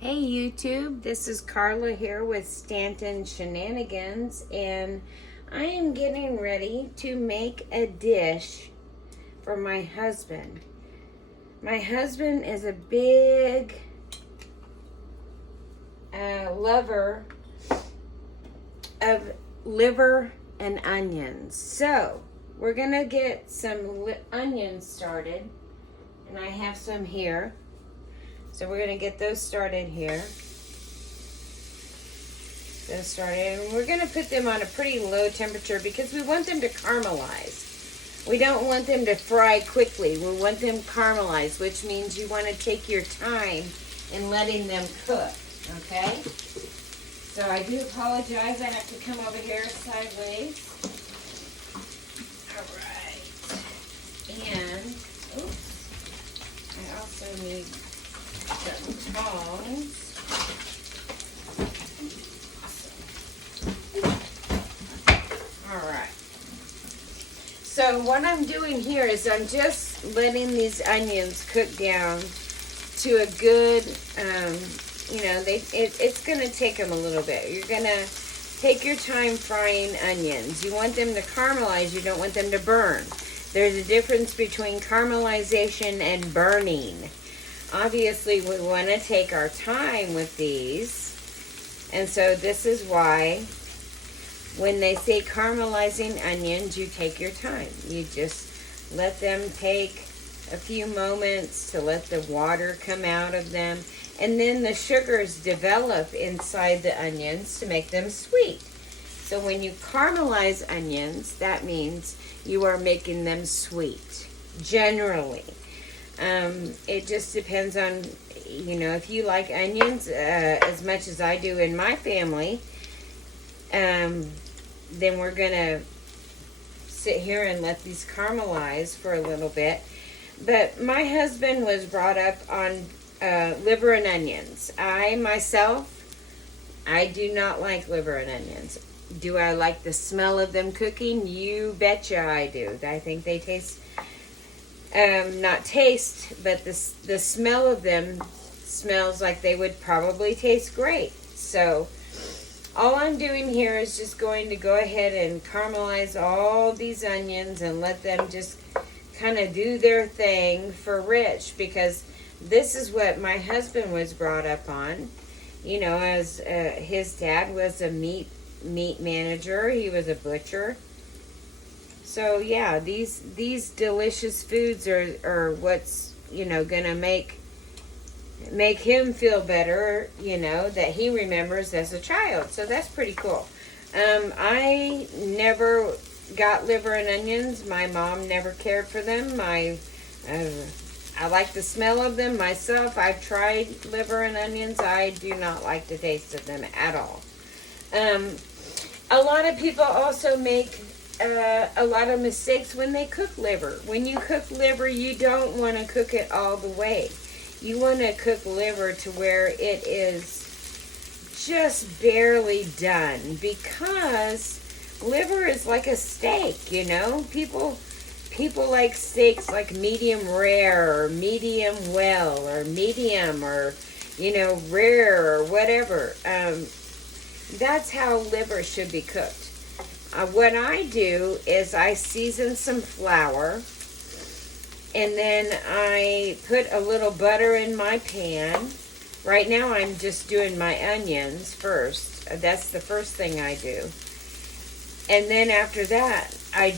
Hey YouTube, this is Carla here with Stanton Shenanigans, and I am getting ready to make a dish for my husband. My husband is a big lover of liver and onions. So we're gonna get some onions started, and I have some here. So we're going to get those started here. And we're going to put them on a pretty low temperature because we want them to caramelize. We don't want them to fry quickly. We want them caramelized, which means you want to take your time in letting them cook, okay? So I do apologize. I have to come over here sideways. All right. And, oops, I also need some tongs. Alright. So what I'm doing here is I'm just letting these onions cook down to a good, it's going to take them a little bit. You're going to take your time frying onions. You want them to caramelize. You don't want them to burn. There's a difference between caramelization and burning. Obviously, we want to take our time with these. And so this is why when they say caramelizing onions, you take your time. You just let them take a few moments to let the water come out of them. And then the sugars develop inside the onions to make them sweet. So when you caramelize onions, that means you are making them sweet, generally. It just depends on, if you like onions as much as I do in my family, then we're going to sit here and let these caramelize for a little bit. But my husband was brought up on liver and onions. I do not like liver and onions. Do I like the smell of them cooking? You betcha I do. I think they taste... not taste, but the smell of them smells like they would probably taste great. So all I'm doing here is just going to go ahead and caramelize all these onions and let them just kind of do their thing for Rich, because this is what my husband was brought up on. As his dad was a meat manager, he was a butcher. So yeah, these delicious foods are what's gonna make him feel better, that he remembers as a child. So that's pretty cool. I never got liver and onions. My mom never cared for them. I like the smell of them myself. I've tried liver and onions. I do not like the taste of them at all. A lot of people also make a lot of mistakes when they cook liver. When you cook liver, you don't want to cook it all the way. You want to cook liver to where it is just barely done, because liver is like a steak, People like steaks like medium rare or medium well or medium or, rare or whatever. That's how liver should be cooked. What I do is I season some flour, and then I put a little butter in my pan. Right now I'm just doing my onions first. That's the first thing I do. And then after that, I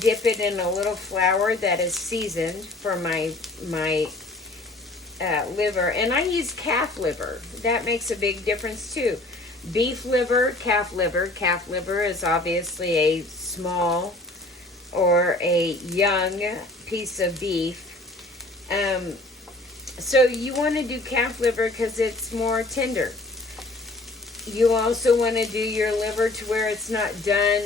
dip it in a little flour that is seasoned for my liver. And I use calf liver. That makes a big difference too. Beef liver, calf liver. Calf liver is obviously a small or a young piece of beef. So you want to do calf liver because it's more tender. You also want to do your liver to where it's not done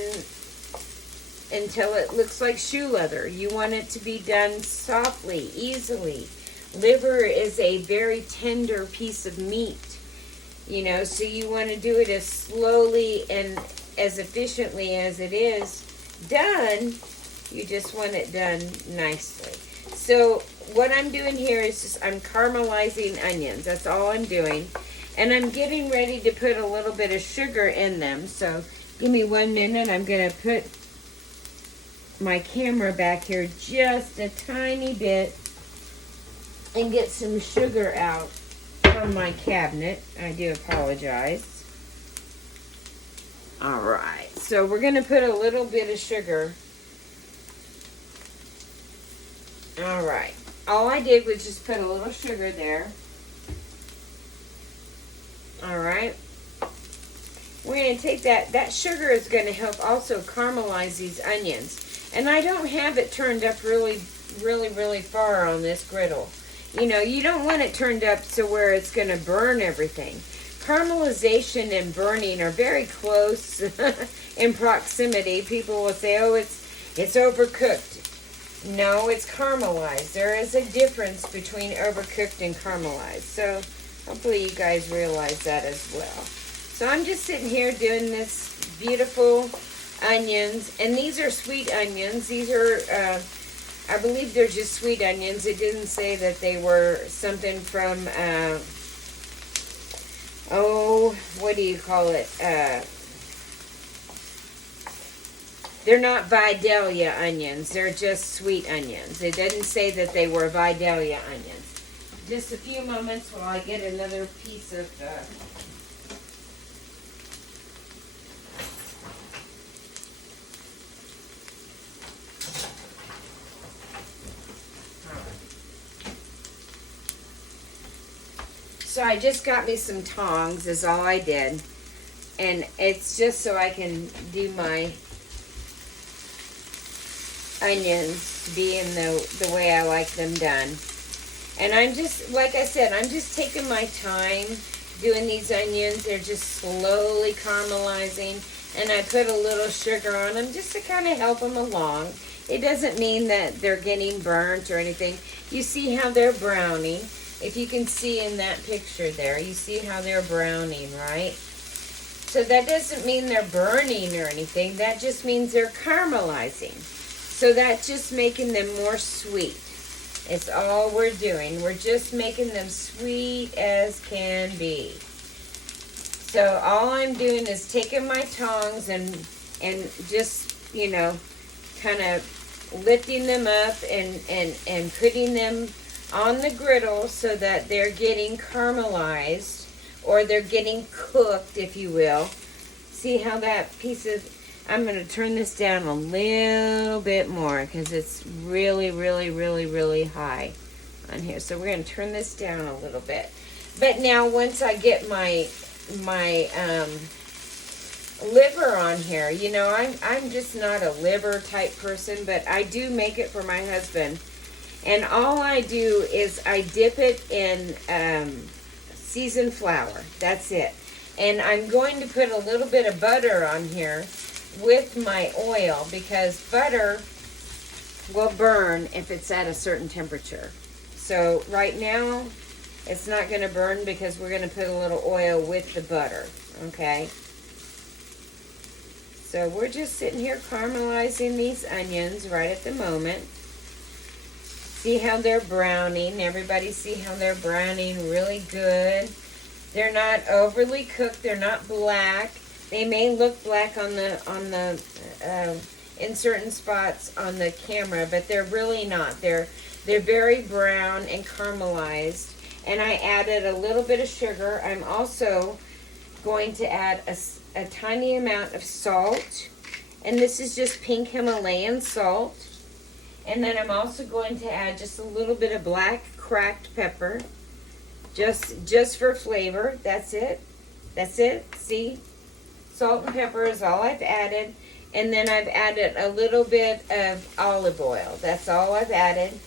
until it looks like shoe leather. You want it to be done softly, easily. Liver is a very tender piece of meat. So you want to do it as slowly and as efficiently as it is done. You just want it done nicely. So what I'm doing here is just I'm caramelizing onions. That's all I'm doing. And I'm getting ready to put a little bit of sugar in them. So give me 1 minute. I'm going to put my camera back here just a tiny bit and get some sugar out from my cabinet. I do apologize. All right. So we're going to put a little bit of sugar. All right. All I did was just put a little sugar there. All right. We're going to take that. That sugar is going to help also caramelize these onions. And I don't have it turned up really far on this griddle. You know, you don't want it turned up so where it's going to burn everything. Caramelization and burning are very close in proximity. People will say, oh, it's overcooked. No, it's caramelized. There is a difference between overcooked and caramelized. So hopefully you guys realize that as well. So I'm just sitting here doing this beautiful onions. And these are sweet onions. These are, I believe they're just sweet onions. It didn't say that they were something from, what do you call it? They're not Vidalia onions. They're just sweet onions. It didn't say that they were Vidalia onions. Just a few moments while I get another piece of... So I just got me some tongs is all I did. And it's just so I can do my onions to be in the way I like them done. And I'm just, like I said, I'm just taking my time doing these onions. They're just slowly caramelizing. And I put a little sugar on them just to kind of help them along. It doesn't mean that they're getting burnt or anything. You see how they're browning. If you can see in that picture there, you see how they're browning, right? So that doesn't mean they're burning or anything. That just means they're caramelizing. So that's just making them more sweet. It's all we're doing. We're just making them sweet as can be. So all I'm doing is taking my tongs and just, you know, kind of lifting them up and putting them on the griddle so that they're getting caramelized, or they're getting cooked, if you will. See how that piece of... I'm going to turn this down a little bit more because it's really high on here. So we're going to turn this down a little bit. But now once I get my liver on here, you know, I'm just not a liver type person, but I do make it for my husband. And all I do is I dip it in seasoned flour. That's it. And I'm going to put a little bit of butter on here with my oil because butter will burn if it's at a certain temperature. So right now, it's not going to burn because we're going to put a little oil with the butter. Okay? So we're just sitting here caramelizing these onions right at the moment. See how they're browning. Everybody see how they're browning really good. They're not overly cooked. They're not black. They may look black on the in certain spots on the camera, but they're really not. They're very brown and caramelized. And I added a little bit of sugar. I'm also going to add a tiny amount of salt. And this is just pink Himalayan salt. And then I'm also going to add just a little bit of black cracked pepper. Just for flavor. That's it. That's it. See? Salt and pepper is all I've added. And then I've added a little bit of olive oil. That's all I've added.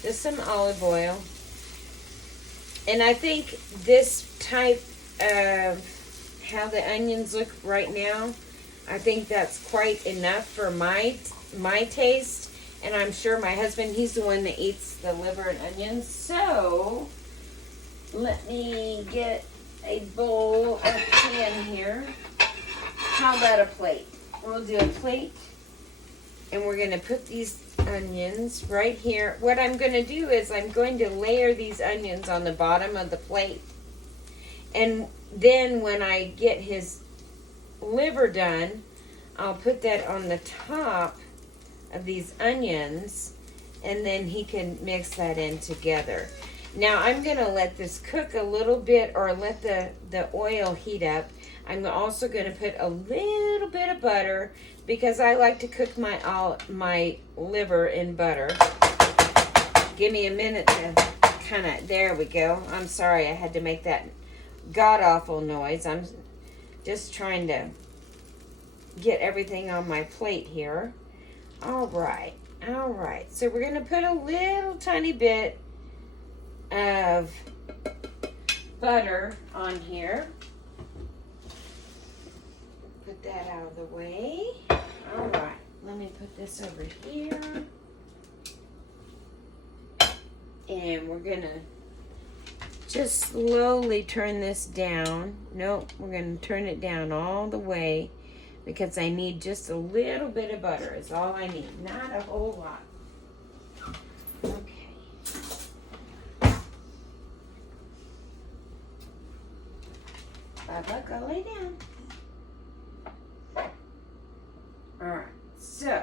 Just some olive oil. And I think this type of how the onions look right now, I think that's quite enough for my taste. And I'm sure my husband, he's the one that eats the liver and onions. So, let me get a bowl of pan here. How about a plate? We'll do a plate. And we're going to put these onions right here. What I'm going to do is I'm going to layer these onions on the bottom of the plate. And then when I get his liver done, I'll put that on the top of these onions, and then he can mix that in together. Now I'm going to let this cook a little bit, or let the oil heat up. I'm also going to put a little bit of butter, because I like to cook my liver in butter. Give me a minute to kind of, there we go. I'm sorry I had to make that god-awful noise. I'm just trying to get everything on my plate here. All right. So we're going to put a little tiny bit of butter on here. Put that out of the way. All right. Let me put this over here. And we're going to just slowly turn this down. Nope, we're going to turn it down all the way, because I need just a little bit of butter is all I need. Not a whole lot. Okay. Bubba, go lay down. Alright, so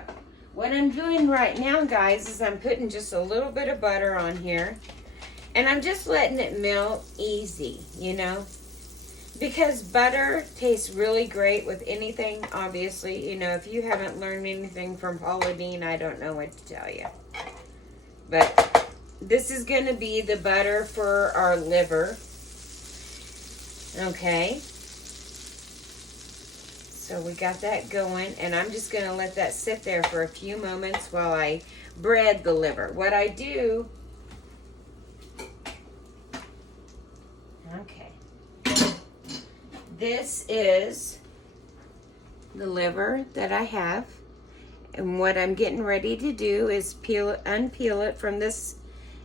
what I'm doing right now, guys, is I'm putting just a little bit of butter on here. And I'm just letting it melt easy, you know. Because butter tastes really great with anything, obviously. You know, if you haven't learned anything from Paula Deen, I don't know what to tell you. But this is going to be the butter for our liver. Okay. So we got that going. And I'm just going to let that sit there for a few moments while I bread the liver. What I do... Okay. This is the liver that I have. And what I'm getting ready to do is unpeel it from this,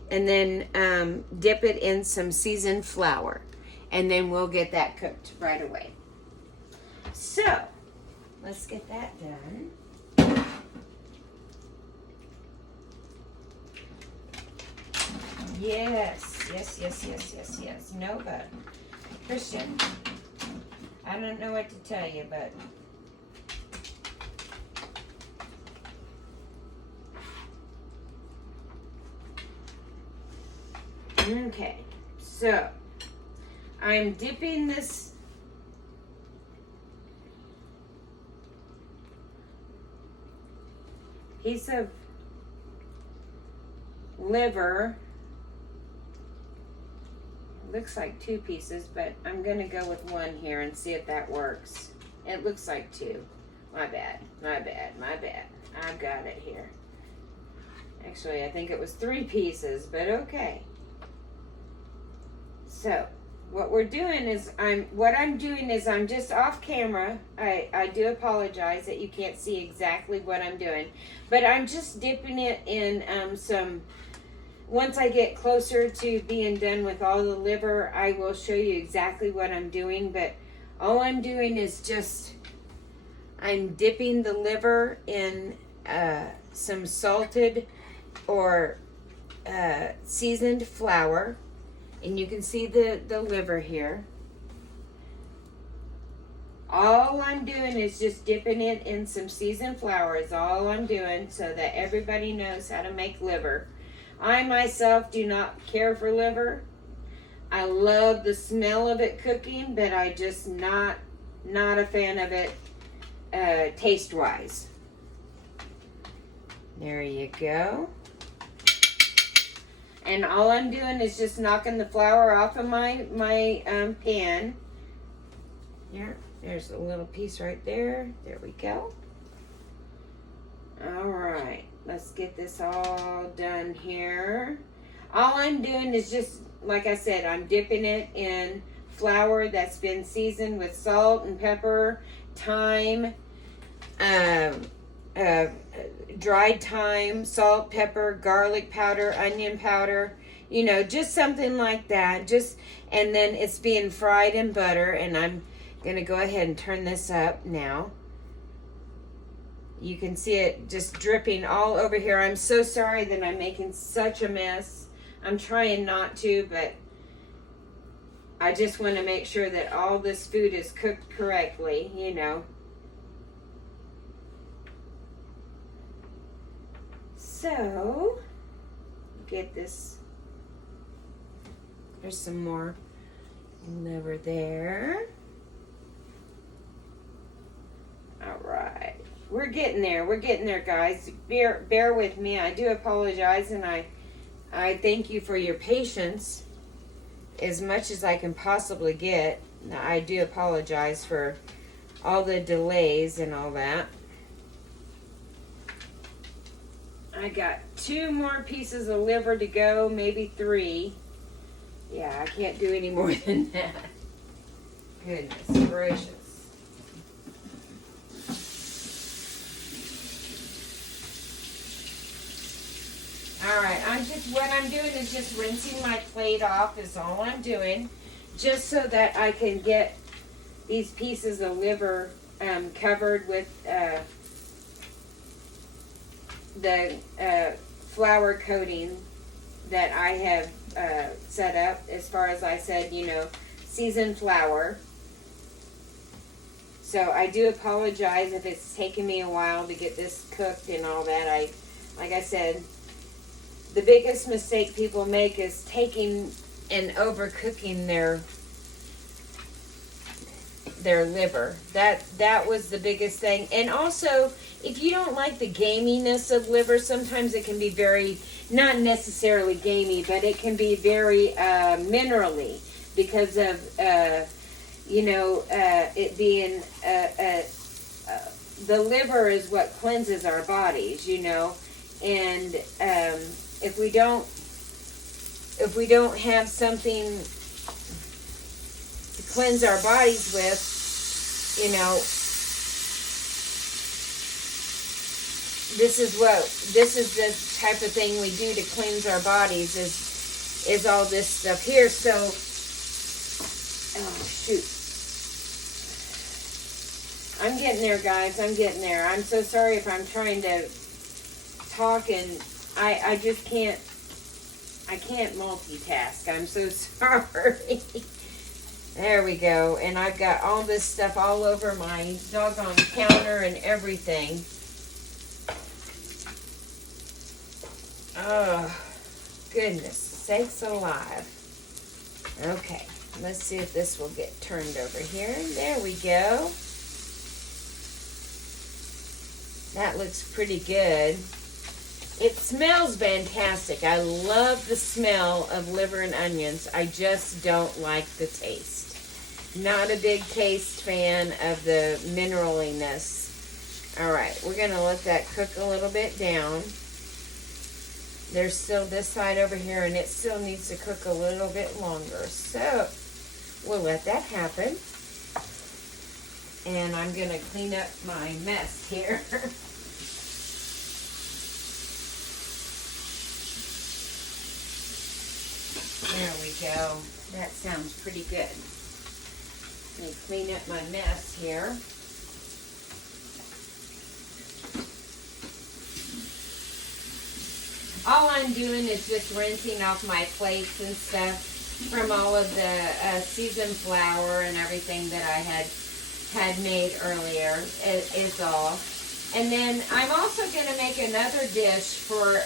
and then dip it in some seasoned flour. And then we'll get that cooked right away. So, let's get that done. Yes. No, but Christian, I don't know what to tell you, but okay. So I'm dipping this piece of liver. Looks like 2 pieces, but I'm gonna go with 1 here and see if that works. It looks like 2. My bad. I've got it here. Actually, I think it was 3 pieces, but okay. So what we're doing is I'm just off camera. I do apologize that you can't see exactly what I'm doing, but I'm just dipping it in some. Once I get closer to being done with all the liver, I will show you exactly what I'm doing. But all I'm doing is I'm dipping the liver in some salted or seasoned flour. And you can see the liver here. All I'm doing is just dipping it in some seasoned flour is all I'm doing, so that everybody knows how to make liver. I myself do not care for liver. I love the smell of it cooking, but I just not a fan of it taste-wise. There you go. And all I'm doing is just knocking the flour off of my pan. Here, there's a little piece right there. There we go. All right, let's get this all done here. All I'm doing is just, like I said, I'm dipping it in flour that's been seasoned with salt and pepper, thyme, dried thyme, salt, pepper, garlic powder, onion powder, you know, just something like that. And then it's being fried in butter, and I'm going to go ahead and turn this up now. You can see it just dripping all over here. I'm so sorry that I'm making such a mess. I'm trying not to, but I just want to make sure that all this food is cooked correctly, you know. So, get this. There's some more liver there. All right. We're getting there. We're getting there, guys. Bear with me. I do apologize, and I thank you for your patience as much as I can possibly get. I do apologize for all the delays and all that. I got 2 more pieces of liver to go, maybe 3. Yeah, I can't do any more than that. Goodness gracious. Alright, what I'm doing is just rinsing my plate off is all I'm doing. Just so that I can get these pieces of liver covered with the flour coating that I have set up. As far as I said, you know, seasoned flour. So I do apologize if it's taken me a while to get this cooked and all that. Like I said, the biggest mistake people make is taking and overcooking their liver. That was the biggest thing. And also, if you don't like the gaminess of liver, sometimes it can be very, not necessarily gamey, but it can be very minerally because of it being the liver is what cleanses our bodies, you know. And if we don't have something to cleanse our bodies with, you know, this is the type of thing we do to cleanse our bodies is all this stuff here. So, oh shoot, I'm getting there, guys. I'm getting there. I'm so sorry if I'm trying to talk and I just can't. I can't multitask. I'm so sorry. There we go. And I've got all this stuff all over my doggone counter and everything. Oh, goodness sakes alive. Okay, let's see if this will get turned over here. There we go. That looks pretty good. It smells fantastic. I love the smell of liver and onions. I just don't like the taste. Not a big taste fan of the mineraliness. All right, we're going to let that cook a little bit down. There's still this side over here, and it still needs to cook a little bit longer. So we'll let that happen. And I'm going to clean up my mess here. There we go. That sounds pretty good. Let me clean up my mess here. All I'm doing is just rinsing off my plates and stuff from all of the seasoned flour and everything that I had made earlier is all. And then I'm also going to make another dish for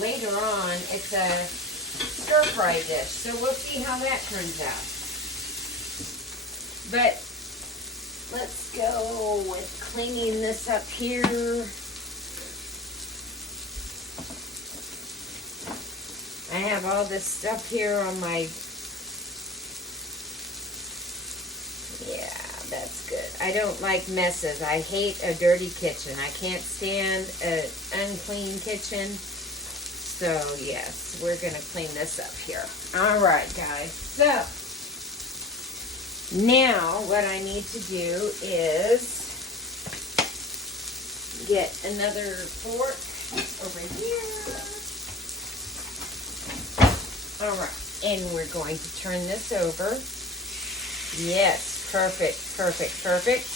later on. It's a stir-fry dish, so we'll see how that turns out. But let's go with cleaning this up here. I have all this stuff here on my, yeah, that's good. I don't like messes. I hate a dirty kitchen. I can't stand an unclean kitchen. So, yes, we're going to clean this up here. All right, guys. So, now what I need to do is get another fork over here. All right, and we're going to turn this over. Yes, perfect, perfect, perfect.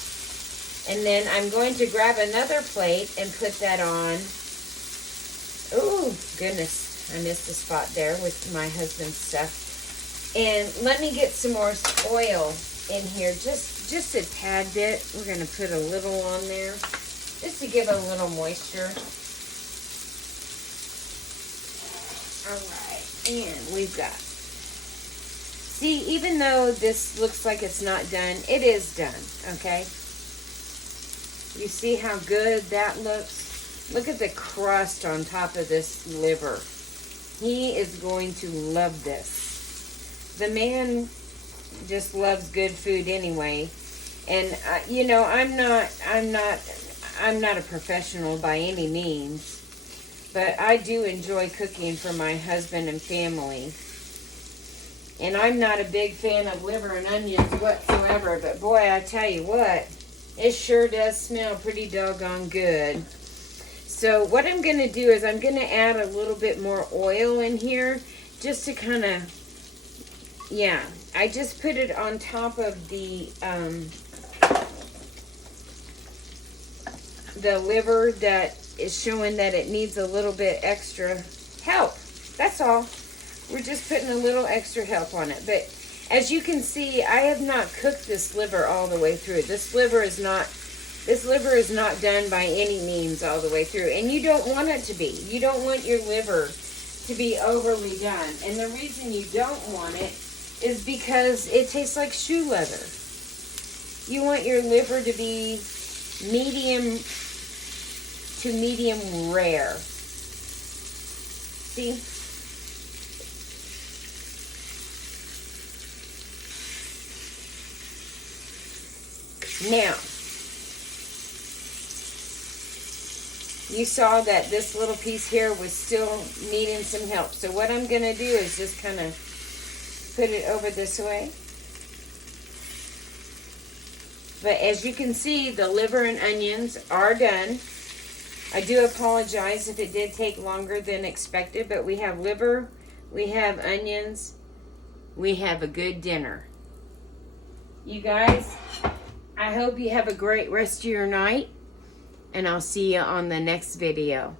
And then I'm going to grab another plate and put that on. Oh, goodness. I missed the spot there with my husband's stuff. And let me get some more oil in here. Just a tad bit. We're going to put a little on there. Just to give it a little moisture. Alright. And we've got... See, even though this looks like it's not done, it is done. Okay? You see how good that looks? Look at the crust on top of this liver. He is going to love this. The man just loves good food anyway. And you know, I'm not a professional by any means, but I do enjoy cooking for my husband and family. And I'm not a big fan of liver and onions whatsoever, but boy, I tell you what, it sure does smell pretty doggone good. So what I'm going to do is I'm going to add a little bit more oil in here just to kind of, yeah, I just put it on top of the liver that is showing that it needs a little bit extra help. That's all. We're just putting a little extra help on it. But as you can see, I have not cooked this liver all the way through. This liver is not done by any means all the way through. And you don't want it to be. You don't want your liver to be overly done. And the reason you don't want it is because it tastes like shoe leather. You want your liver to be medium to medium rare. See? Now, you saw that this little piece here was still needing some help. So what I'm going to do is just kind of put it over this way. But as you can see, the liver and onions are done. I do apologize if it did take longer than expected, but we have liver, we have onions, we have a good dinner. You guys, I hope you have a great rest of your night, and I'll see you on the next video.